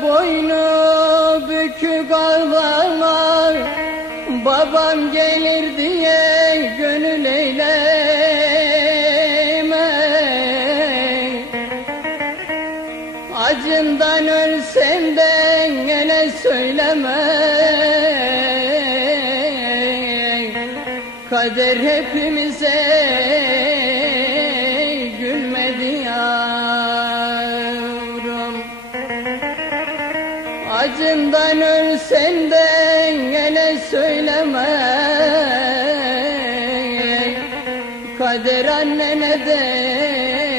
Boynu bükük ağlama Babam gelir diye gönül eyleme Acından ölsem de gene söyleme Kader hepimize Acından ölsen de gene söyleme. Kader annene de